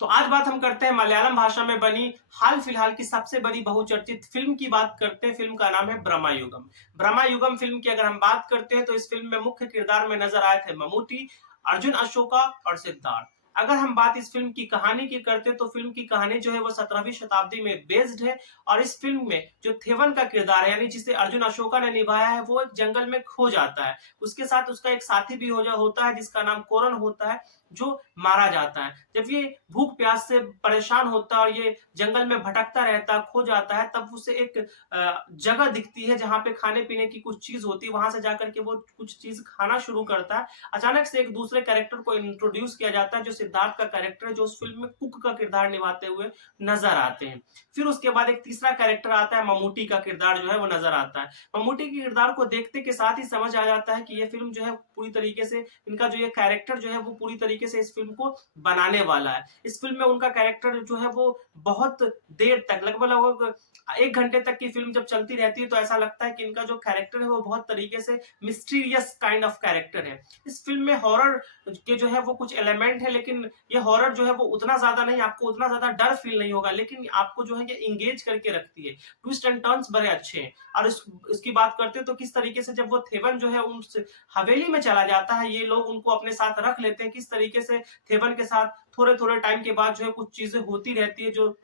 तो आज बात हम करते हैं मलयालम भाषा में बनी हाल फिलहाल की सबसे बड़ी बहुचर्चित फिल्म की बात करते हैं। फिल्म का नाम है ब्रह्मायुगम। ब्रह्मायुगम फिल्म की अगर हम बात करते हैं तो इस फिल्म में मुख्य किरदार में नजर आए थे ममूटी, अर्जुन अशोका और सिद्धार्थ। अगर हम बात इस फिल्म की कहानी की करते तो फिल्म की कहानी जो है वो 17वीं शताब्दी में बेस्ड है। और इस फिल्म में जो थेवन का किरदार है यानी जिसे अर्जुन अशोका ने निभाया है वो एक जंगल में खो जाता है। उसके साथ उसका एक साथी भी होता है जिसका नाम कोरन होता है, जो मारा जाता है। जब ये भूख प्यास से परेशान होता है और ये जंगल में भटकता रहता है, खो जाता है, तब उसे एक जगह दिखती है जहाँ पे खाने पीने की कुछ चीज होती है। वहां से जाकर के वो कुछ चीज खाना शुरू करता है। अचानक से एक दूसरे कैरेक्टर को इंट्रोड्यूस किया जाता है जो सिद्धार्थ का कैरेक्टर है, जो उस फिल्म में कुक का किरदार निभाते हुए नजर आते हैं। फिर उसके बाद एक तीसरा कैरेक्टर आता है, ममूटी का किरदार जो है वो नजर आता है। ममूटी के किरदार को देखते के साथ ही समझ आ जाता है कि ये फिल्म जो है पूरी तरीके से इनका जो ये कैरेक्टर जो है वो पूरी तरीके से इस फिल्म को बनाने वाला है। इस फिल्म में उनका कैरेक्टर जो है वो बहुत देर तक लगभग 1 घंटे तक की फिल्म जब चलती रहती है तो ऐसा लगता है कि इनका जो कैरेक्टर है वो बहुत तरीके से मिस्टीरियस काइंड ऑफ कैरेक्टर है। इस फिल्म में हॉरर के जो है वो कुछ एलिमेंट है, लेकिन ये हॉरर जो है वो उतना ज्यादा नहीं, आपको उतना ज्यादा डर फील नहीं होगा, लेकिन आपको जो है ये इंगेज करके रखती है। ट्विस्ट एंड टर्न्स बड़े अच्छे हैं। और इसकी बात करते हैं तो किस तरीके से जब वो थेवन जो है उस हवेली में चला जाता है, ये लोग उनको अपने साथ रख लेते हैं, किस तरीके से थेवन के साथ थोड़े थोड़े टाइम के बाद जो है कुछ चीजें होती रहती है जो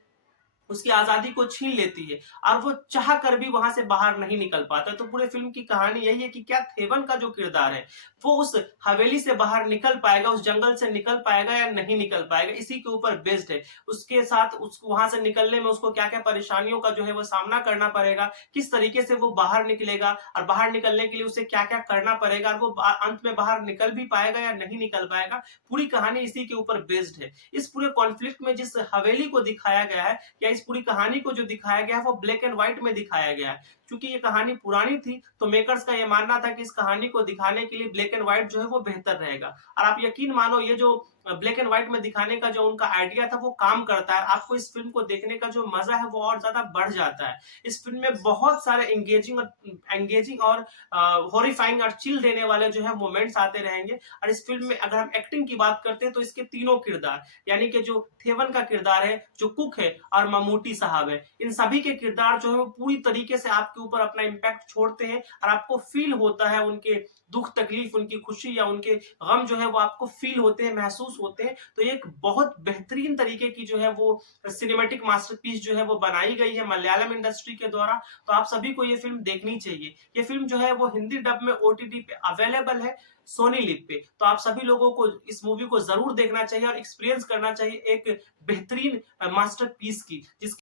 उसकी आजादी को छीन लेती है और वो चाह कर भी वहां से बाहर नहीं निकल पाता। तो पूरे फिल्म की कहानी यही है कि क्या थेवन का जो किरदार है वो उस हवेली से बाहर निकल पाएगा, उस जंगल से निकल पाएगा या नहीं निकल पाएगा, इसी के ऊपर बेस्ड है। उसके साथ उसको वहां से निकलने में उसको क्या क्या परेशानियों का जो है वो सामना करना पड़ेगा, किस तरीके से वो बाहर निकलेगा और बाहर निकलने के लिए उसे क्या क्या करना पड़ेगा और वो अंत में बाहर निकल भी पाएगा या नहीं निकल पाएगा, पूरी कहानी इसी के ऊपर बेस्ड है। इस पूरे कॉन्फ्लिक्ट में जिस हवेली को दिखाया गया है या इस पूरी कहानी को जो दिखाया गया है वो ब्लैक एंड व्हाइट में दिखाया गया है। क्योंकि ये कहानी पुरानी थी तो मेकर्स का ये मानना था कि इस कहानी को दिखाने के लिए ब्लैक एंड व्हाइट जो है वो बेहतर रहेगा। और आप यकीन मानो ये जो ब्लैक एंड व्हाइट में दिखाने का जो उनका आइडिया था वो काम करता है। आपको इस फिल्म को देखने का जो मजा है वो और ज्यादा बढ़ जाता है। इस फिल्म में बहुत सारे एंगेजिंग और हॉरिफाइंग और चिल देने वाले जो है मोमेंट्स आते रहेंगे। और इस फिल्म में अगर हम एक्टिंग की बात करते हैं तो इसके तीनों किरदार यानी कि जो थेवन का किरदार है, जो कुक है और ममूटी साहब है, इन सभी के किरदार जो है वो पूरी तरीके से आपके ऊपर अपना इम्पैक्ट छोड़ते हैं और आपको फील होता है उनके दुख तकलीफ, उनकी खुशी या उनके गम जो है वो आपको फील होते हैं, महसूस होते हैं। तो ये एक बहुत बेहतरीन तरीके की जो है वो सिनेमेटिक मास्टरपीस जो है वो बनाई गई है मलयालम इंडस्ट्री के द्वारा। तो आप सभी को ये फिल्म देखनी चाहिए। ये फिल्म जो है वो हिंदी डब में ओटीटी पे अवेलेबल है, सोनी लिव पे। तो आप सभी लोगों को इस मूवी को जरूर देखना चाहिए और एक्सपीरियंस करना चाहिए एक बेहतरीन मास्टरपीस की, जिसकी